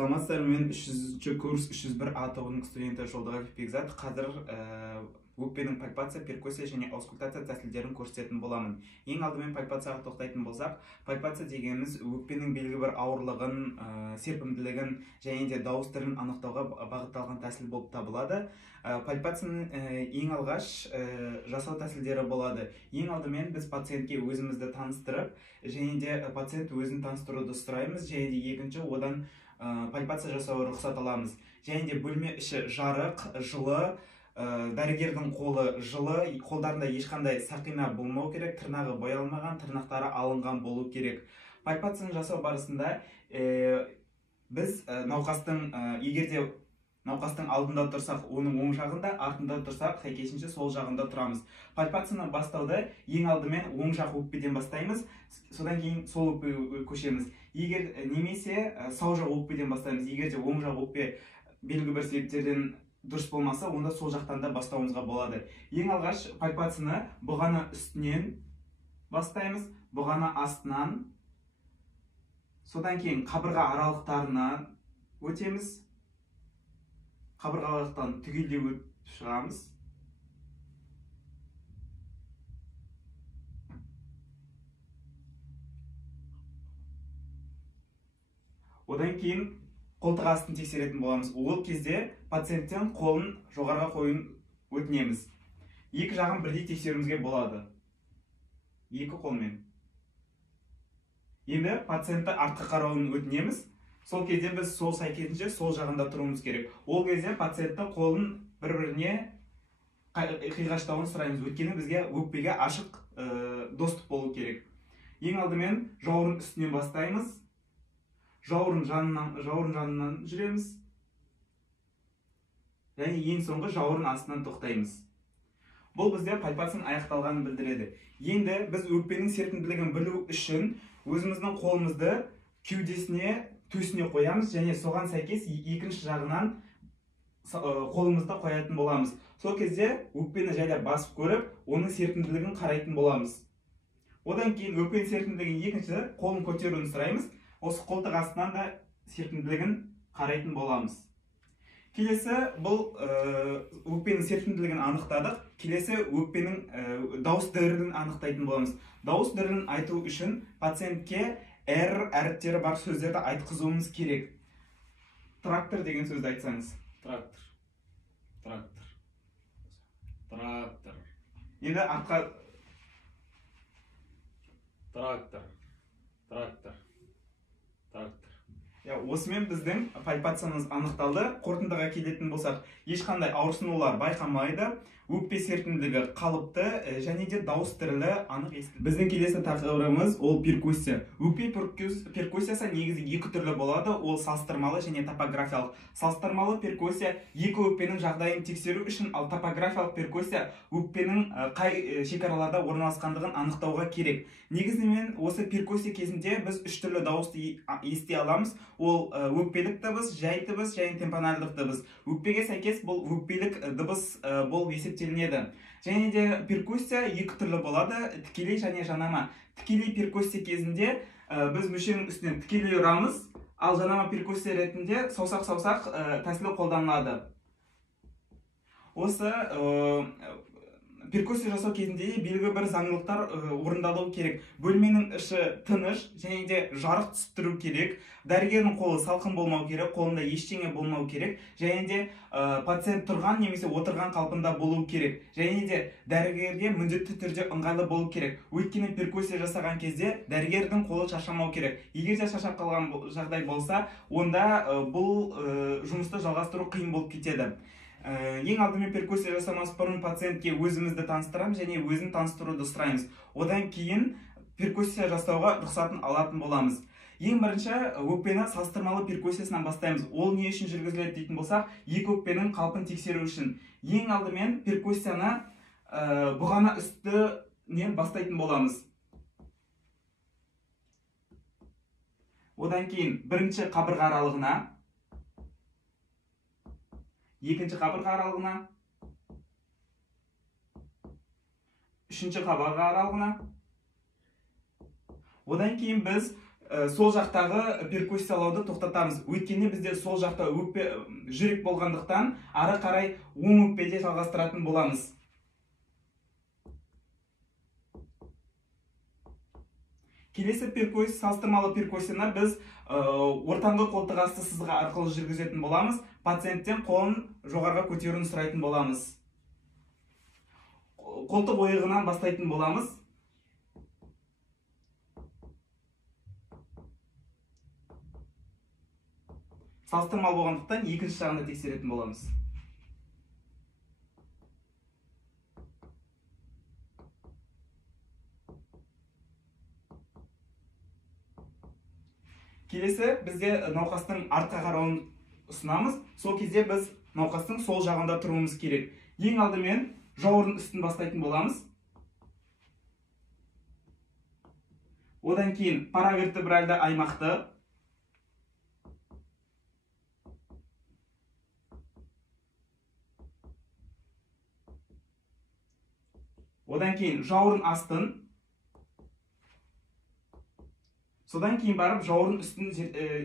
Саламатсыздар, мен 300 курс 301 А тобының студенті Жолдығалиев Бекзат. Қазір өкпенің пальпация, перкуссия және аускультация тәсілдерін көрсететін боламын. Ең алдымен пальпацияға тоқтайтын болсақ, пальпация дегеніміз өкпенің белгілі бір ауырлығын, серпімділігін және де дауыс түрін анықтауға бағытталған тәсіл болып табылады. Пальпацияның ең алғаш жасау тәсілдері болады. Ең алдымен біз пациентке өзімізді таныстырып, және де пациент өзін таныстыруды сұраймыз, және де екінші одан пальпация жасауға рұқсат аламыз. Және де бөлме іші жарық, жылы, дәрігердің қолы жылы, қолдарында ешқандай сақина болмау керек, тырнағы боялмаған, тырнақтары алынған болу керек. Пальпацияны жасау барысында біз егерде науқастың алдында тұрсақ, оның оң жағында, артында тұрсақ, сәйкесінше сол жағында тұрамыз. Пальпацияны бастауда ең алдымен оң жақ өкпеден бастаймыз, содан кейін сол өкпеге көшеміз. Немесе сау жақ өкпеден бастаймыз. Егер де оң жақ өкпе белгілі бір себептерден дұрыс болмаса, онда сол жақтан да бастауымызға болады. Ең алғаш пальпацияны бұғана үстінен бастаймыз, бұғана астынан, содан кейін қабырға аралықтарынан өтеміз. Қабырға аралықтан түгелдей өтіп шығамыз. Одан кейін қолтық астын тексеретін боламыз. Ол кезде пациенттен қолын жоғарға қоюын өтінеміз. Екі жағын бірдей тексеруімізге болады. Екі қолмен. Енді пациентті артқа қарауын өтінеміз. Сол кезде біз сол сәйкесінше сол жағында тұруымыз керек. Ол кезде пациенттің қолын бір-біріне қиғаштауын сұраймыз. Өйткені бізге өкпеге ашық доступ болу керек. Ең алдымен жауырын үстінен бастаймыз. Жауырын жанынан жүреміз. Және ең соңғы жауырын астынан тоқтаймыз. Бұл бізде пальпацияның аяқталғанын білдіреді. Енді біз өкпенің серпімділігін білу үшін өзіміздің қолымызды кеудесіне, төсіне қоямыз, және соған сәйкес екінші жағынан қолымызды қоятын боламыз. Сол кезде өкпені жайлап басып көріп, оның серпімділігін қарайтын боламыз. Одан кейін өкпенің серпімділігін екінші қолын көтеруін сұраймыз. Осы қолтық астынан да серпімділігін қарайтын боламыз. Келесі бұл өкпенің серпімділігін анықтадық. Келесі өкпенің дауыс дірілін анықтайтын боламыз. Дауыс дірілін айту үшін пациентке әріптері бар сөздерді айтқызуымыз керек. Трактор деген сөзді айтсаңыз. Трактор. Енді артқа трактор. Осымен біздің пальпациямыз анықталды. Қорытындыға келетін болсақ, ешқандай ауырсынулар байқалмайды. Өкпе серпімділігі қалыпты, және де дауыс дірілі анық естіледі. Біздің келесі тақырыбымыз ол перкуссия. Өкпе перкуссиясы негізі екі түрлі болады. Ол салыстырмалы және топографиялық. Салыстырмалы перкуссия екі өкпенің жағдайын тексеру үшін, ал топографиялық перкуссия өкпенің қай шекараларда орналасқандығын анықтауға керек. Негізінен осы перкуссия кезінде біз үш түрлі дауысты ести аламыз. Ол өкпелік дыбыс, жай дыбыс және темпональдық дыбыс. Өкпеге сәйкес бұл өкпелік дыбыс болып есептелінеді. Және де перкуссия екі түрлі болады, тікелей және жанама. Тікелей перкуссия кезінде біз мүшенің үстінен тікелей ұрамыз, ал жанама перкуссия ретінде саусақ-саусақ тәсілі қолданылады. Осы перкуссия жасау кезінде белгілі бір заңдылықтар орындалуы керек. Бөлменің іші тыныш және де жарық түсіп тұру керек. Дәрігердің қолы салқын болмау керек, қолында ештеңе болмау керек. Және де пациент тұрған немесе отырған қалпында болу керек. Және де дәрігерге міндетті түрде ыңғайлы болу керек. Өйткені перкуссия жасаған кезде дәрігердің қолы шаршамау керек. Егер де шаршап қалған жағдай болса, онда бұл жұмысты жалғастыру қиын болып кетеді. Ең алдымен перкуссия жасамас бұрын пациентке өзімізді таныстырамыз және өзін таныстыруды сұраймыз. Одан кейін перкуссия жасауға рұқсатын алатын боламыз. Ең бірінші өкпені салыстырмалы перкуссиясынан бастаймыз. Ол не үшін жүргізіледі дейтін болсақ, екі өкпенің қалпын тексеру үшін. Ең алдымен перкуссияны бұғана үстінен бастайтын боламыз. Одан кейін бірінші қабырға аралығына, екінші қабырға аралығына, үшінші қабырға аралығына. Одан кейін біз сол жақтағы перкуссиялауды тоқтатамыз. Өйткені бізде сол жақта өкпе жүрек болғандықтан ары қарай оң өкпеде жалғастыратын боламыз. Келесі перкуссия, салыстырмалы перкуссияны біз ортаңғы қолтық асты сызығы арқылы жүргізетін боламыз. Пациенттен қолын жоғарға көтеруін сұрайтын боламыз. Қолтық ойығынан бастайтын боламыз. Салыстырмалы болғандықтан екінші жағында тексеретін боламыз. Келесі бізде науқастың артқа қарауын ұсынамыз. Сол кезде біз науқастың сол жағында тұруымыз керек. Ең алдымен жауырын үстін бастайтын боламыз. Одан кейін паравертебральды аймақты, одан кейін жауырын астын, содан кейін барып жауырын үстін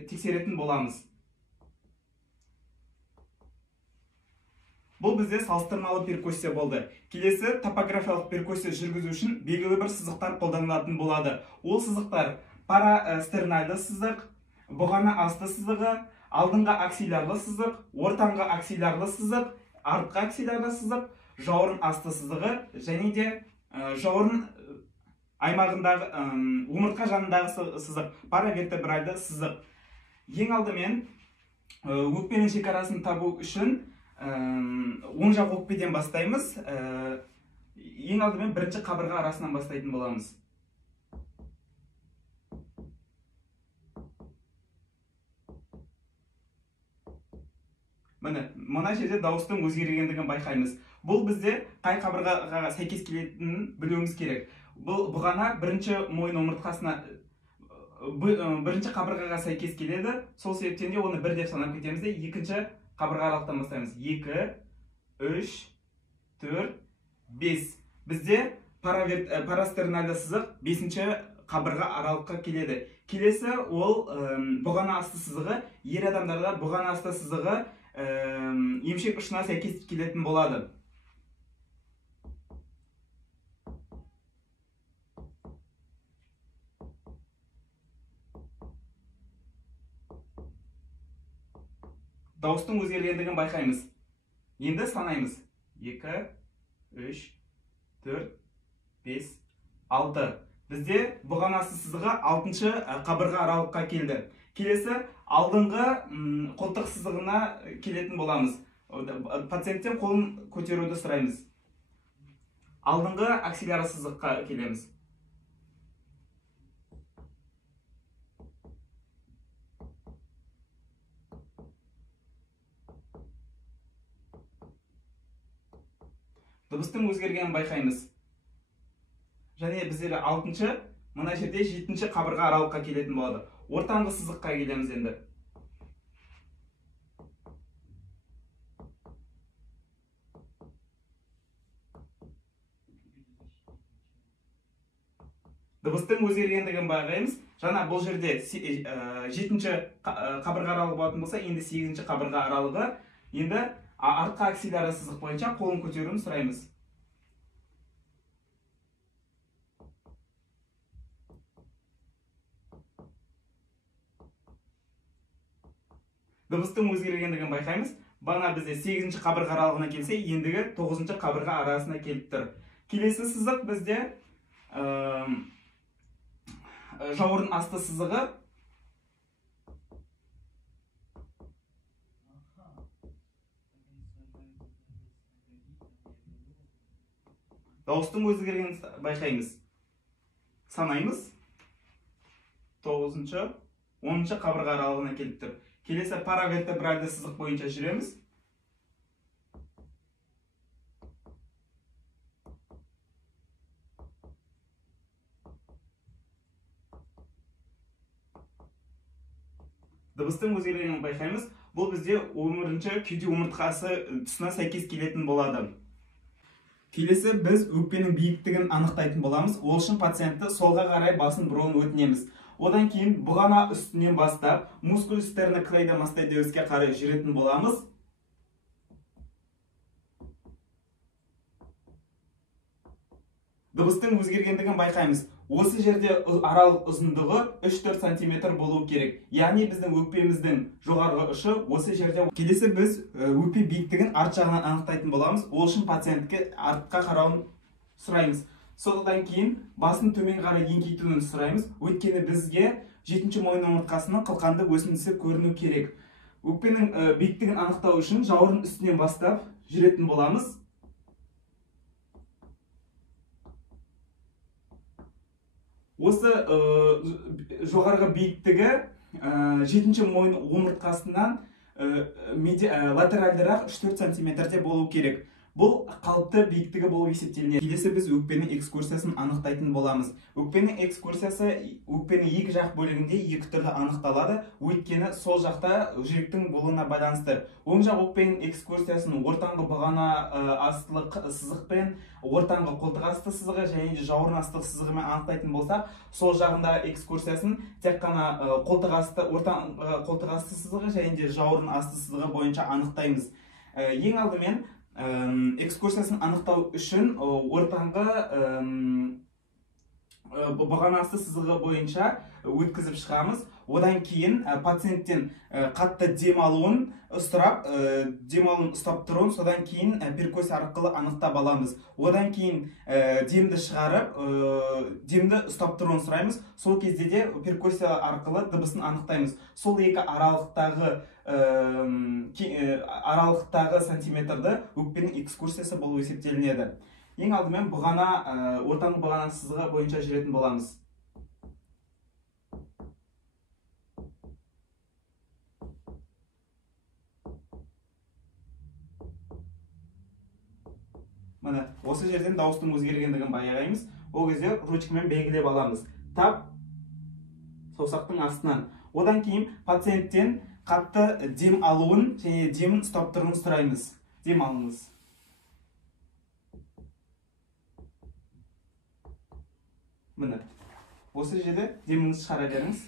тексеретін боламыз. Бұл бізде салыстырмалы перкуссия болды. Келесі топографиялық перкуссия жүргізу үшін белгілі бір сызықтар қолданылатын болады. Ол сызықтар парастернальды сызық, бұғана асты сызығы, алдыңғы аксилярлы сызық, ортаңғы аксилярлы сызық, артқы аксилярлы сызық, жауырын асты сызығы және де жауырын аймағындағы омыртқа жанындағы сызық, паравертебральды сызық. Ең алдымен өкпенің шекарасын табу үшін оң жақ өкпеден бастаймыз. Ең алдымен бірінші қабырға арасынан бастайтын боламыз. Мына жерде дауыстың өзгергендігін байқаймыз. Бұл бізде қай қабырғаға сәйкес келетінін білуіміз керек. Бұл бұғана бірінші мойын омыртқасына бірінші қабырғаға сәйкес келеді. Сол себептен де оны бір деп санап кетеміз де екінші қабырға аралықтан бастаймыз. 2, 3, 4, 5. Бізде парастернальды сызық 5-ші қабырға аралыққа келеді. Келесі ол бұғана асты сызығы. Ер адамдарда бұғана асты сызығы емшек ұшына сәйкес келетін болады. Дауыстың өзгергендігін байқаймыз. Енді санаймыз. 2, 3, 4, 5, 6. Бізде бұғанасы сызығы 6-шы қабырға аралыққа келді. Келесі алдыңғы қолтық сызығына келетін боламыз. Пациенттен қолын көтеруді сұраймыз. Алдыңғы аксилярлы сызыққа келеміз. Дыбыстың өзгергенін байқаймыз. Және біздер 6-шы, мына жерде 7-ші қабырға аралыққа келетін болады. Ортаңғы сызыққа келеміз енді. Дыбыстың өзгергендігін байқаймыз. Жаңа бұл жерде 7-ші қабырға аралығы болатын болса, енді 8-ші қабырға аралығы. Енді артқы аксилярлы сызық бойынша қолын көтеруін сұраймыз. Дыбыстың өзгергендігін байқаймыз. Бана бізде 8-ші қабырға аралығына келсе, ендігі 9-ші қабырға арасына келіп тұр. Келесі сызық бізде жауырын асты сызығы. Дауыстың өзгергенін байқаймыз. Санаймыз. 9-шы, 10-шы қабырға аралығына келіп тұр. Келесі паравертебральды сызық бойынша жүреміз. Дыбыстың өзгергенін байқаймыз. Бұл бізде 10-ші кеуде омыртқасы тұсына сәйкес келетін болады. Келесі біз өкпенің биіктігін анықтайтын боламыз. Ол үшін пациентті солға қарай басын бұруын өтінеміз. Одан кейін бұғана үстінен бастап мускулус стernocleidomastoideusке қарай жүретін боламыз. Дыбыстың өзгергендігін байқаймыз. Осы жерде аралық ұзындығы 3-4 см болу керек. Яғни біздің өкпеміздің жоғарғы ұшы осы жерде. Келесі біз өкпе биіктігін арт жағынан анықтайтын боламыз. Ол үшін пациентке артқа қарауын сұраймыз. Содан кейін басын төмен қарай еңкейтуін сұраймыз. Өйткені бізге 7-ші мойын омыртқасының қылқанды өсіндісі көріну керек. Өкпенің биіктігін анықтау үшін жауырын үстінен бастап жүретін боламыз. Осы жоғарғы биіктігі 7-ші мойын омыртқасынан латеральдырақ 3-4 см болу керек. Бұл қалыпты биіктігі болып есептелінеді. Келесі біз өкпенің экскурсиясын анықтайтын боламыз. Өкпенің экскурсиясы өкпенің екі жақ бөлігінде екі түрлі анықталады. Өйткені сол жақта жүректің болуына байланысты. Оң жақ өкпенің экскурсиясын ортаңғы бұғана астылық сызықпен, ортаңғы қолтық асты сызығы және жауырын астық сызығымен анықтайтын болсақ, сол жағында экскурсиясын тек қана ортаңғы қолтық асты сызығы және жауырын асты сызығы бойынша анықтаймыз. Ең алдымен экскурсиясын анықтау үшін ортаңғы бұғана асты сызығы бойынша өткізіп шығамыз. Одан кейін пациенттен қатты дем алуын сұрап, ұстап тұруын, содан кейін перкуссия арқылы анықтап аламыз. Одан кейін демді шығарып, демді ұстап тұруын сұраймыз. Сол кезде де перкуссия арқылы дыбысын анықтаймыз. Сол екі аралықтағы сантиметрді өкпенің экскурсиясы болып есептелінеді. Ең алдымен ортаңғы бұғана сызығы бойынша жүретін боламыз. Міне, осы жерден дауыстың өзгергендігін байқаймыз. Ол кезде ручкамен белгілеп аламыз. Тап саусақтың астынан. Одан кейін пациенттен қатты дем алуын және демін ұстап тұруын сұраймыз. Дем алыңыз. Міне, осы жерде деміңізді шығара беріңіз.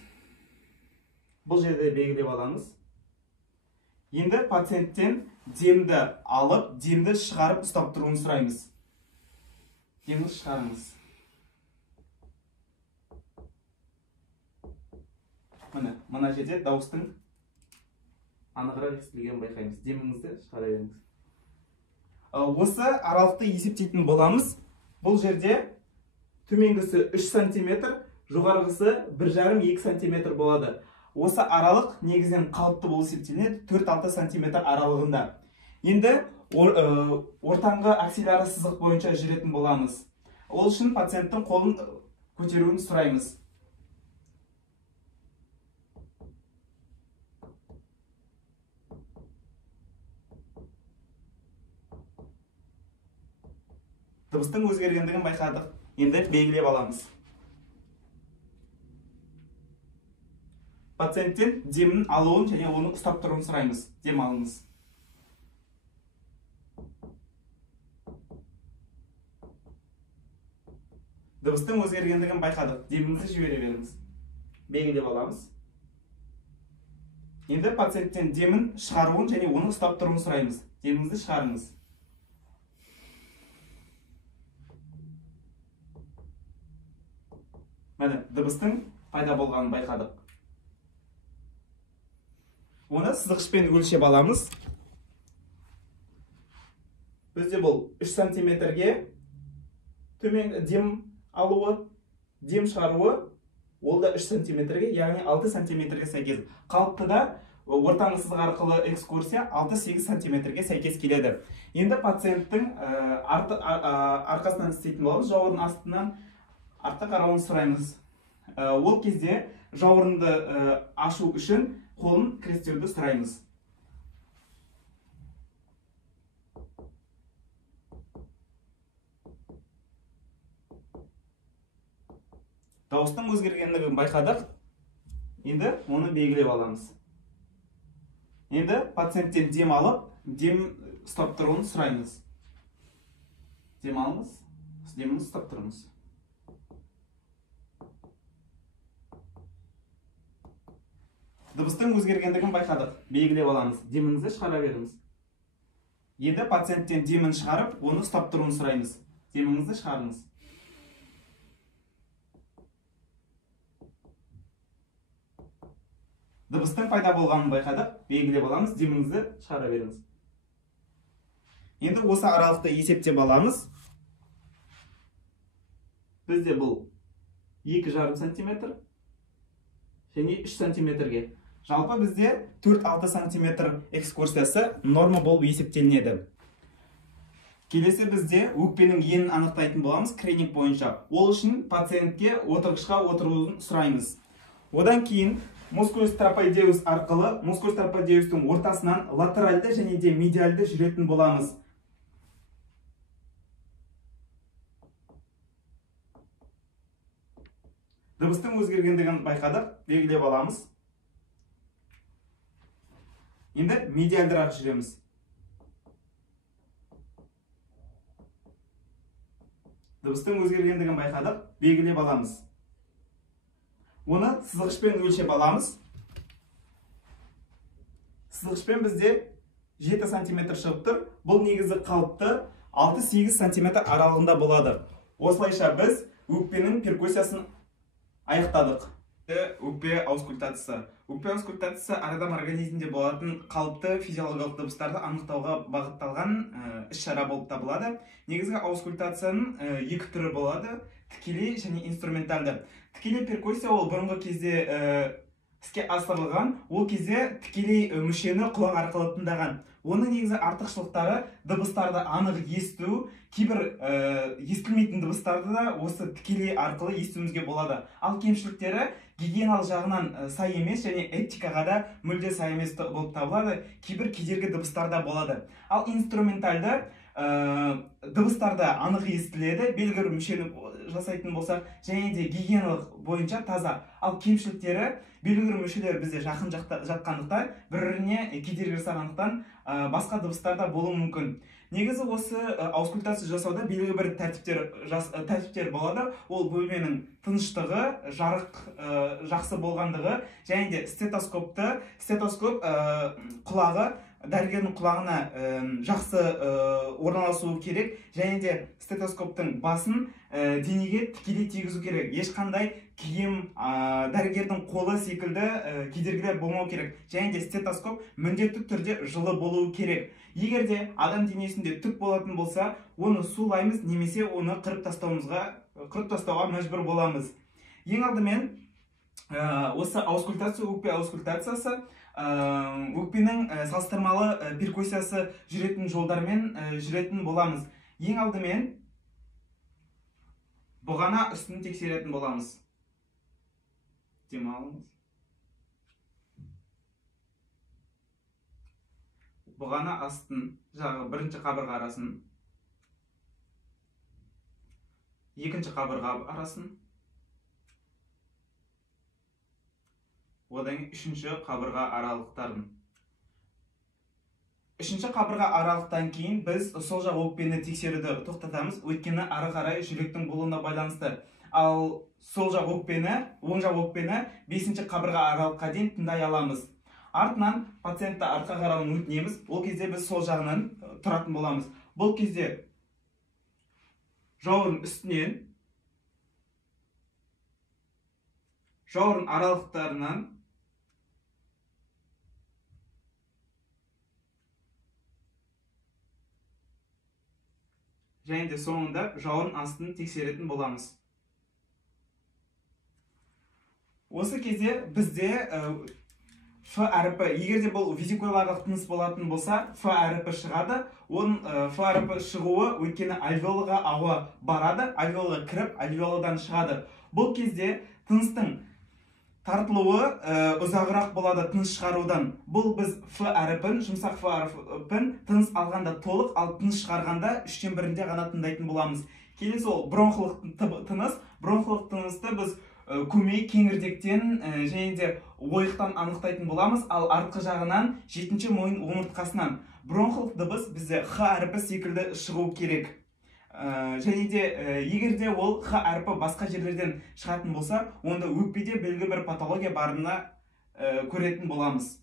Бұл жерде белгілеп аламыз. Енді пациенттен демді алып, демді шығарып ұстап тұруын сұраймыз. Демді шығарыңыз. Міне, мына жерде дауыстың анығырақ естілгенін байқаймыз. Деміңізді шығара беріңіз. Осы аралықты есептейтін боламыз. Бұл жерде төменгісі 3 см, жоғарғысы 1,5-2 см болады. Осы аралық негізінен қалыпты болып есептелінеді 4-6 см аралығында. Енді ортаңғы аксиллары сызық бойынша жүретін боламыз. Ол үшін пациенттің қолын көтеруін сұраймыз. Дыбыстың өзгергендігін байқадық. Енді белгілеп аламыз. Пациенттен демін алуын және оны ұстап тұруын сұраймыз. Дем алыңыз. Дыбыстың өзгергендігін байқадық. Деміңізді жібере беріңіз. Белгілеп аламыз. Енді пациенттен демін шығаруын және оны ұстап тұруын сұраймыз. Деміңізді шығарыңыз. Міне, дыбыстың пайда болғанын байқадық. Оны сызғышпен өлшеп аламыз. Бізде бұл 3 см-ге төмен дем алуы, дем шығаруы, ол да 3 см-ге, яғни 6 см-ге сәйкес. Қалыптыда ортаңғы сызық арқылы экскурсия 6-8 см-ге сәйкес келеді. Енді пациенттің арқасынан істейтін боламыз, жауырын астынан артқа қарауын сұраймыз. Ол кезде жауырынды ашу үшін қолын крестеуді сұраймыз. Дауыстың өзгергендігін байқадық. Енді оны белгілеп аламыз. Енді пациенттен дем алып, дем ұстап тұруын сұраймыз. Дем алыңыз, деміңізді ұстап тұрыңыз. Дыбыстың өзгергендігін байқадық. Белгілеп аламыз. Деміңізді шығара беріңіз. Енді пациенттен демін шығарып, оны ұстап тұруын сұраймыз. Деміңізді шығарыңыз. Дыбыстың пайда болғанын байқадық. Белгілеп аламыз. Деміңізді шығара беріңіз. Енді осы аралықты есептеп аламыз. Бізде бұл 2,5 сантиметр және 3 сантиметрге. Жалпы бізде 4-6 сантиметр экскурсиясы норма болып есептелінеді. Келесі бізде өкпенің енін анықтайтын боламыз кренинг бойынша. Ол үшін пациентке отырғышқа отыруын сұраймыз. Одан кейін мускулус трапециус арқылы мускулус трапециустың ортасынан латеральды және де медиальды жүретін боламыз. Дыбыстың өзгергендігін байқадық, белгілеп аламыз. Енді медиальдырақ жүреміз. Дыбыстың өзгергендігін байқадық, белгілеп аламыз. Оны сызғышпен өлшеп аламыз. Сызғышпен бізде 7 сантиметр шығып тұр. Бұл негізі қалыпты 6-8 сантиметр аралығында болады. Осылайша біз өкпенің перкуссиясын аяқтадық. Өкпе аускультациясы. Өкпе аускультациясы әр адам организмде болатын қалыпты физиологиялық дыбыстарды анықтауға бағытталған іс-шара болып табылады. Негізгі аускультацияның екі түрі болады: тікелей және инструменталды. Тікелей перкуссия ол бұрынғы кезде іске асырылған, ол кезде тікелей мүшені құлақ арқылы тыңдаған. Оның негізі артықшылықтары дыбыстарды анық есту, кейбір естілмейтін дыбыстарды да осы тікелей арқылы естуімізге болады. Ал кемшіліктері гигиеналық жағынан сай емес және этикаға да мүлде сай емес болып табылады. Кейбір кедергі дыбыстар да болады. Ал инструменталды дыбыстарда анық естіледі, белгілі бір мүшені жасайтын болсақ, және де гигиеналық бойынша таза. Ал кемшіліктері белгілі бір мүшелер бізде жақын жатқандықтан, бір-біріне кедергі жасағандықтан басқа дыбыстарда болуы мүмкін. Негізі осы аускультация жасауда белгілі бір тәртіптер болады. Ол бөлменің тыныштығы, жарық жақсы болғандығы, және де стетоскоп құлағы дәрігердің құлағына жақсы орналасуы керек, және де стетоскоптың басын денеге тікелей тигізу керек. Ешқандай киім, дәрігердің қолы секілді кедергілер болмау керек. Және де стетоскоп міндетті түрде жылы болуы керек. Егер де адам денесінде түк болатын болса, оны сулаймыз, немесе оны қырып тастауға мәжбүр боламыз. Ең алдымен осы аускультация, өкпе аускультациясы өкпенің салыстырмалы перкуссиясы жүретін жолдармен жүретін боламыз. Ең алдымен бұғана үстін тексеретін боламыз. Демалыңыз. Бұғана астын жағы бірінші қабырға арасын, екінші қабырға арасын, одан үшінші қабырға аралықтарын. Үшінші қабырға аралықтан кейін біз сол жақ өкпені тексеруді тоқтатамыз, өйткені ары қарай жүректің болуына байланысты. Ал сол жақ өкпені, оң жақ өкпені 5-ші қабырға аралыққа дейін тыңдай аламыз. Артынан пациентті артқа қарауын өтінеміз. Ол кезде біз сол жағынан тұратын боламыз. Бұл кезде жауырын үстінен, жауырын аралықтарынан және де соңында жауырын астын тексеретін боламыз. Осы кезде бізде Ф әріпі, егер де бұл визикуларлық тыныс болатын болса, Ф әріпі шығады. Оның Ф әріпі шығуы өйткені альвеолаға ауа барады, альвеолаға кіріп, альвеоладан шығады. Бұл кезде тыныстың тартылуы ұзағырақ болады тыныс шығарудан. Бұл біз Ф әріпін, жұмсақ Ф әріпін тыныс алғанда толық, ал тыныс шығарғанда 3-тен 1-де ғана тыңдайтын боламыз. Келесі ол бронхолық тыныс. Бронхолық тынысты біз көмей кеңірдектен және де ойықтан анықтайтын боламыз, ал артқы жағынан 7-ші мойын омыртқасынан. Бронхолық дыбыс бізде Х әріпі секілді шығу керек. Және де егер де ол Х әріпі басқа жерлерден шығатын болса, онда өкпеде белгілі бір патология барына көретін боламыз.